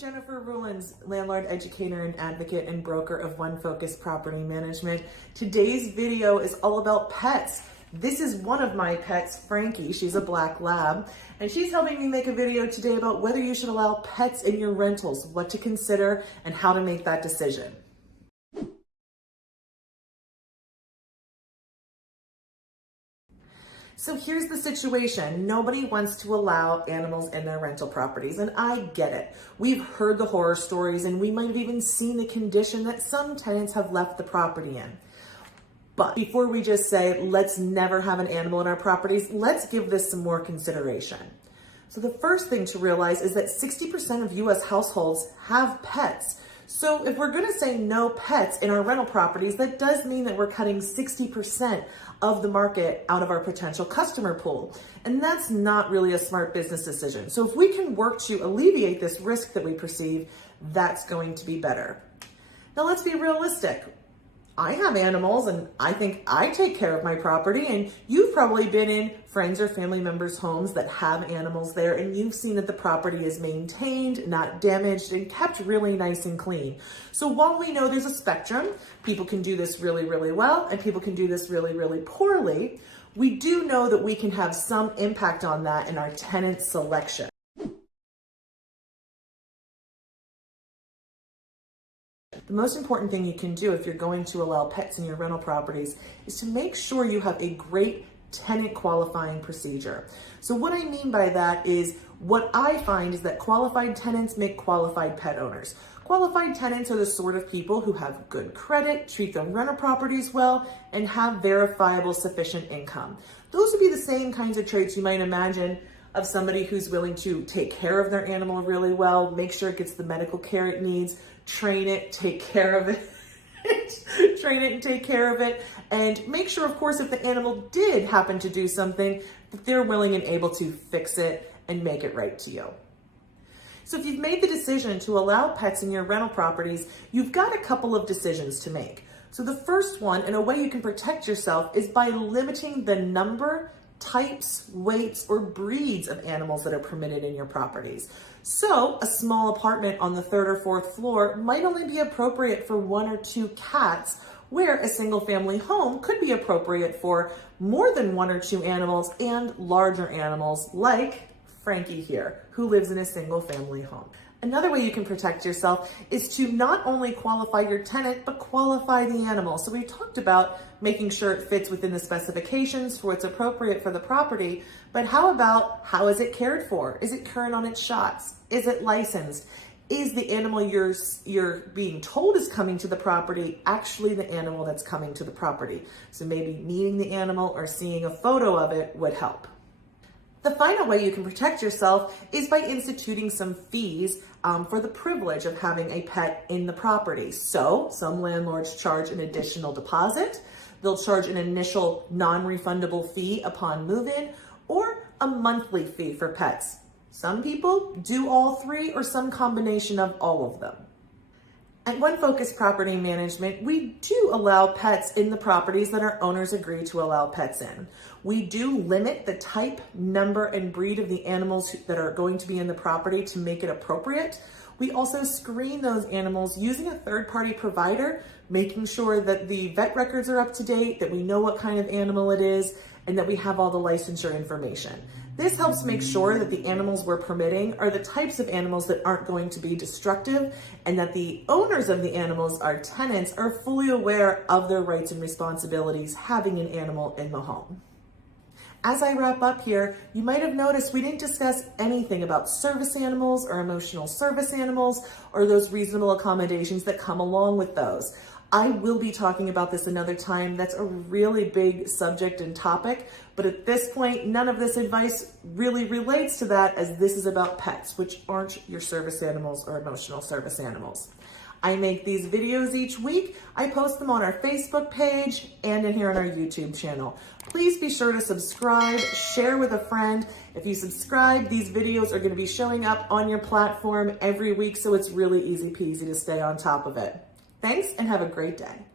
Jennifer Ruelens, landlord, educator, and advocate and broker of One Focus Property Management. Today's video is all about pets. This is one of my pets, Frankie. She's a black lab, and she's helping me make a video today about whether you should allow pets in your rentals, what to consider, and how to make that decision. So here's the situation. Nobody wants to allow animals in their rental properties, and I get it. We've heard the horror stories, and we might have even seen the condition that some tenants have left the property in. But before we just say, let's never have an animal in our properties, let's give this some more consideration. So the first thing to realize is that 60% of US households have pets. So if we're gonna say no pets in our rental properties, that does mean that we're cutting 60% of the market out of our potential customer pool. And that's not really a smart business decision. So if we can work to alleviate this risk that we perceive, that's going to be better. Now let's be realistic. I have animals and I think I take care of my property, and you've probably been in friends or family members' homes that have animals there, and you've seen that the property is maintained, not damaged, and kept really nice and clean. So while we know there's a spectrum, people can do this really, really well and people can do this really, really poorly, we do know that we can have some impact on that in our tenant selection. The most important thing you can do if you're going to allow pets in your rental properties is to make sure you have a great tenant qualifying procedure. So what I mean by that is, what I find is that qualified tenants make qualified pet owners. Qualified tenants are the sort of people who have good credit, treat their rental properties well, and have verifiable sufficient income. Those would be the same kinds of traits you might imagine of somebody who's willing to take care of their animal really well, make sure it gets the medical care it needs, train it, take care of it, train it and take care of it, and make sure, of course, if the animal did happen to do something, that they're willing and able to fix it and make it right to you. So if you've made the decision to allow pets in your rental properties, you've got a couple of decisions to make. So the first one, and a way you can protect yourself, is by limiting the number, types, weights, or breeds of animals that are permitted in your properties. So a small apartment on the 3rd or 4th floor might only be appropriate for 1 or 2 cats, where a single family home could be appropriate for more than 1 or 2 animals and larger animals like Frankie here, who lives in a single family home. Another way you can protect yourself is to not only qualify your tenant, but qualify the animal. So we talked about making sure it fits within the specifications for what's appropriate for the property, but how about, how is it cared for? Is it current on its shots? Is it licensed? Is the animal you're being told is coming to the property actually the animal that's coming to the property? So maybe meeting the animal or seeing a photo of it would help. The final way you can protect yourself is by instituting some fees for the privilege of having a pet in the property. So some landlords charge an additional deposit, they'll charge an initial non-refundable fee upon move-in, or a monthly fee for pets. Some people do all three or some combination of all of them. At One Focus Property Management, we do allow pets in the properties that our owners agree to allow pets in. We do limit the type, number, and breed of the animals that are going to be in the property to make it appropriate. We also screen those animals using a third-party provider, making sure that the vet records are up to date, that we know what kind of animal it is, and that we have all the licensure information. This helps make sure that the animals we're permitting are the types of animals that aren't going to be destructive, and that the owners of the animals, our tenants, are fully aware of their rights and responsibilities having an animal in the home. As I wrap up here, you might have noticed we didn't discuss anything about service animals or emotional service animals or those reasonable accommodations that come along with those. I will be talking about this another time. That's a really big subject and topic, but at this point, none of this advice really relates to that, as this is about pets, which aren't your service animals or emotional service animals. I make these videos each week. I post them on our Facebook page and in here on our YouTube channel. Please be sure to subscribe, share with a friend. If you subscribe, these videos are going to be showing up on your platform every week, so it's really easy peasy to stay on top of it. Thanks and have a great day.